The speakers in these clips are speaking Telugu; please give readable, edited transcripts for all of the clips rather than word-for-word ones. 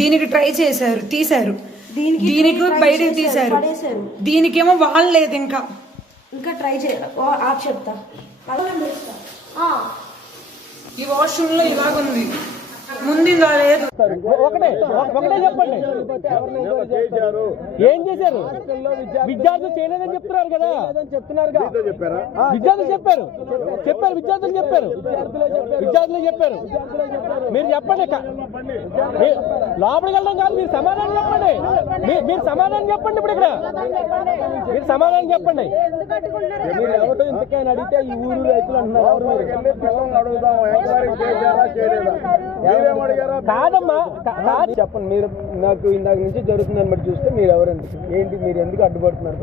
దీనికి ట్రై చేశారు, తీశారు. దీనికి బయటకు తీశారు. దీనికేమో వాళ్ళు లేదు. ఇంకా ట్రై చేయాలి. చెప్తా. ఈ వాష్రూమ్ లో ఇలాగుంది, ముందు లేదు. ఒకటే చెప్పండి, ఏం చేశారు? విద్యార్థులు చేయలేదని చెప్తున్నారు కదా, విద్యార్థులు చెప్పారు. విద్యార్థులు చెప్పారు. మీరు చెప్పండి, లోపలికి వెళ్ళడం కాదు, మీరు సమాధానం చెప్పండి. మీరు సమాధానం చెప్పండి. ఇప్పుడు ఇక్కడ మీరు సమాధానం చెప్పండి. మీరు ఎవరితో ఇంతకైనా అడిగితే ఈ ఊరు రైతులు అంటున్నారు. కాదమ్మా, చెప్పండి. మీరు నాకు ఇందాక నుంచి జరుగుతుందని బట్టి చూస్తే మీరు ఎవరండి, ఏంటి, మీరు ఎందుకు అడ్డుపడుతున్నారు?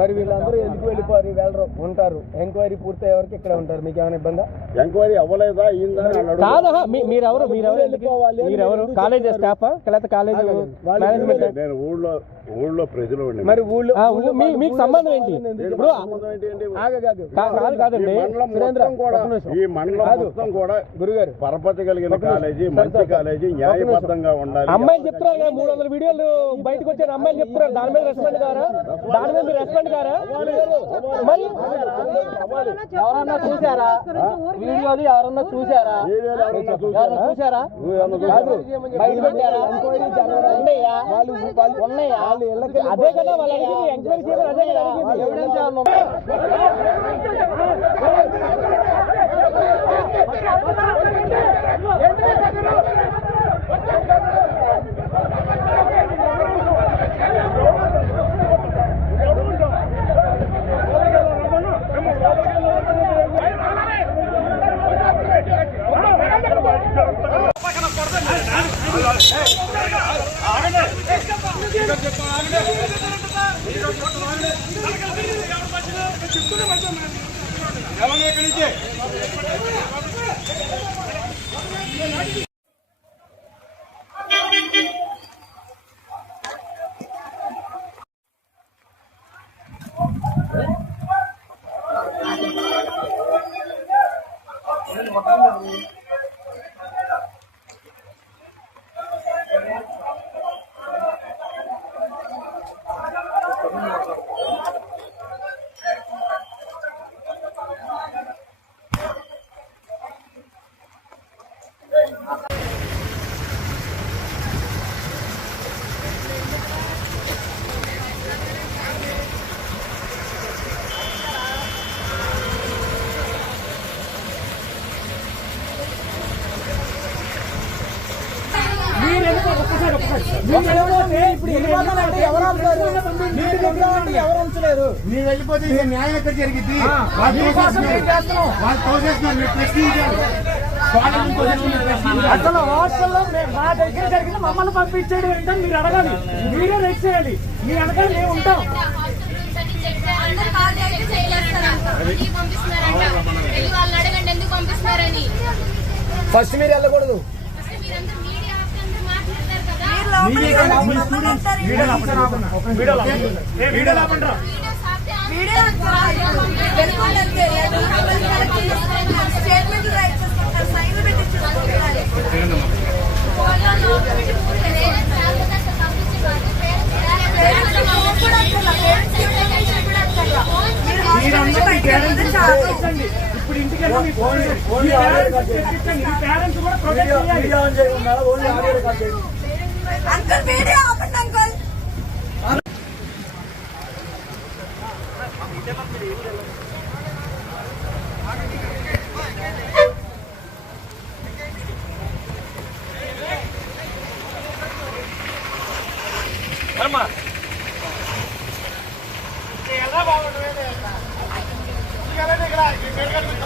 మరి వీళ్ళందరూ ఎందుకు వెళ్ళిపోరు, వెళ్ళరు, ఉంటారు. ఎంక్వైరీ పూర్తి ఎవరికి ఇక్కడ ఉంటారు. మీకు ఏమైనా ఇబ్బంది? ఎంక్వైరీ అవ్వలేదా? కాదా? మీరెవరు? మీరెవరు? కాలేజ్ స్టాఫా లేకపోతే కాలేజ్ మేనేజ్మెంట్? నేను ఊళ్ళో ప్రజలు. మరి ఊళ్ళో మీకు సంబంధం ఏంటి? కాదండి, ఈ మండలం మొత్తం కూడా గురుగారు పరపతి కలిగిన కాలేజీ, మంచి కాలేజీ, న్యాయబద్ధంగా ఉండాలి. అమ్మాయిలు చెప్తున్నారు కదా, 300 వీడియోలు బయటకు వచ్చారు. అమ్మాయిలు చెప్తున్నారు, దాని మీద రెస్పాండ్ కారా? మరి ఎవరన్నా చూసారా వీడియోలు? ఎవరన్నా చూసారా? బయట పెట్టారా? ఉన్నాయా? అదే కదా వాళ్ళు అడిగింది, ఎంక్వైరీ చేయాలి. అదే కదా అడిగింది, ఎవిడెన్స్ ఏమన్నా? మీరు వెళ్ళిపోతే న్యాయం ఎక్కడ జరిగింది? అసలు హాస్టల్లో మా దగ్గర జరిగింది, మమ్మల్ని పంపించాడు ఏంటని మీరు అడగాలి. మీరే రైట్ చేయాలి. మీ వెనకాల మేము ఉంటాం. ఫస్ట్ మీరు వెళ్ళకూడదు. ఇప్పుడు ఇంటికి పేరెంట్స్ కూడా ప్రొటెక్ట్ చేయాలి. అంకుల్ వీడియో ఆపండి అంకుల్. ఎలా బాగుంటుంది ఇక్కడ